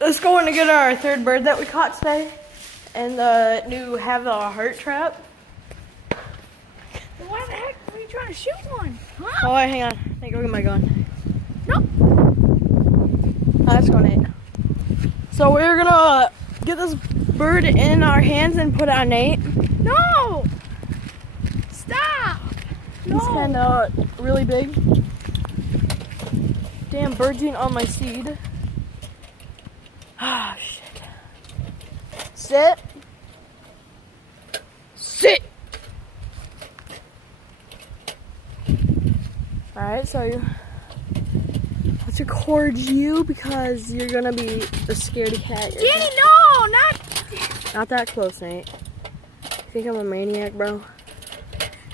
Let's go in to get our third bird that we caught today. And the new Have a Heart trap. Why the heck are you trying to shoot one? Huh? Oh, wait, hang on. I think I'll get my gun. No. Oh, that's going Nate. So we're gonna get this bird in our hands and put it on Nate. No. Stop. No. He's kind of really big. Damn, bird's eating all my seed. Ah, shit. Sit. Sit. Alright, so let's record you because you're gonna be the scaredy cat. Danny, no, Not that close, Nate. You think I'm a maniac, bro?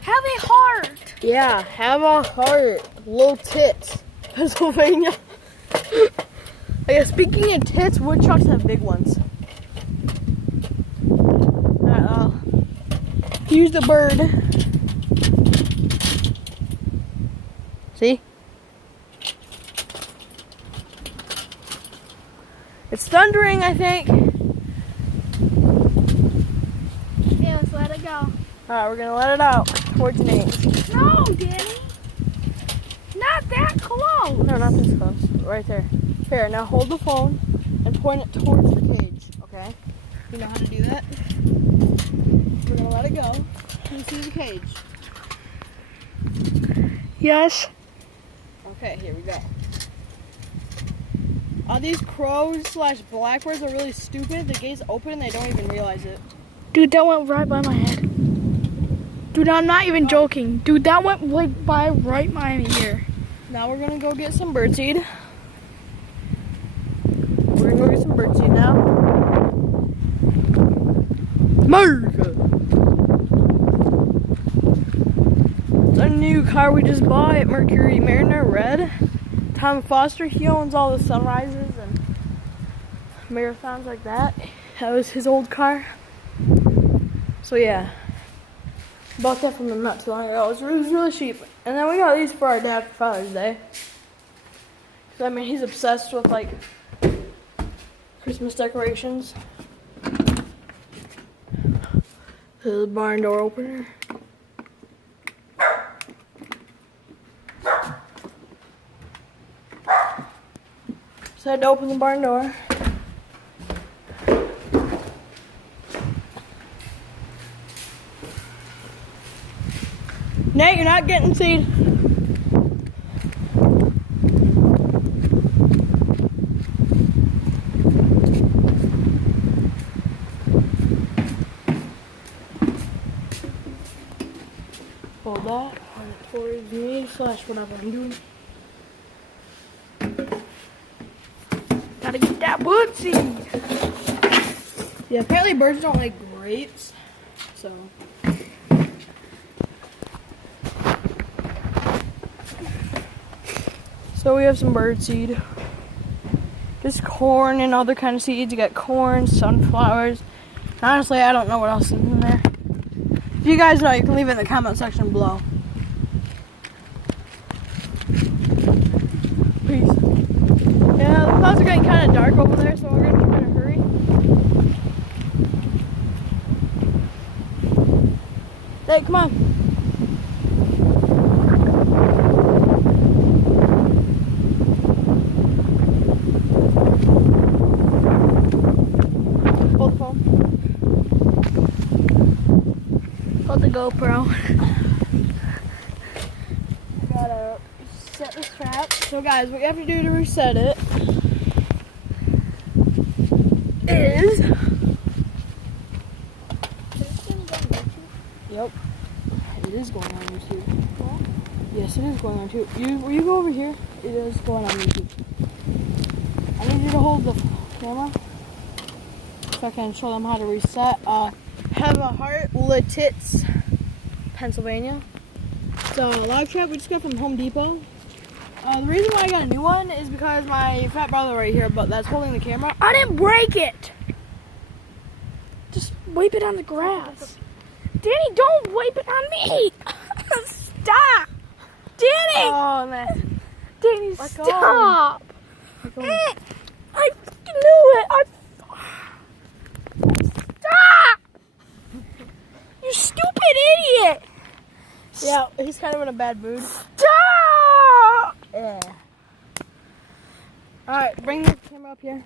have a heart. Yeah, have a heart. Little tits. Pennsylvania. I guess speaking of tits, woodchucks have big ones. Here's the bird. See? It's thundering, I think. Yeah, let's let it go. Alright, we're gonna let it out towards Nate. No, Danny. Not that close. No, not this close. Right there. Here, now hold the phone and point it towards the cage, okay? You know how to do that? We're gonna let it go. Can you see the cage? Yes. Okay, here we go. These crows / blackbirds are really stupid. The gate's open and they don't even realize it. Dude, that went right by my head. Dude, I'm not even joking. Dude, that went like by right by my ear. Now we're gonna go get some birdseed. We're gonna go get some birdseed now. America! It's a new car we just bought at Mercury Mariner Red. Tom Foster, he owns all the Sunrises and marathons like that. That was his old car. So yeah. Bought that from him not too long ago. It was really cheap. And then we got these for our dad for Father's Day. Cause I mean, he's obsessed with like Christmas decorations. The barn door opener. So I had to open the barn door. Nate, you're not getting seed. Hold that towards me / whatever I'm doing. Gotta get that wood seed. Yeah, apparently birds don't like grapes, so. So we have some bird seed. Just corn and other kind of seeds. You got corn, sunflowers. Honestly, I don't know what else is in there. If you guys know, you can leave it in the comment section below. Peace. Yeah, the clouds are getting kind of dark over there, so we're going to try to hurry. Hey, come on. Hold the phone. Hold the GoPro. Gotta set the trap. So guys, what you have to do to reset it is... Yep. It is going on YouTube. What? Yes, it is going on YouTube. Will you go over here? It is going on YouTube. I need you to hold the camera so I can show them how to reset. Have a Heart, Lititz, Pennsylvania. So log trap we just got from Home Depot. The reason why I got a new one is because my fat brother right here, but that's holding the camera. I didn't break it. Just wipe it on the grass. Danny, don't wipe it on me. Stop. Danny. Oh man. Danny, Let go. stop. Let go. I fucking knew Yeah, he's kind of in a bad mood. Stop! Yeah. Alright, bring the camera up here.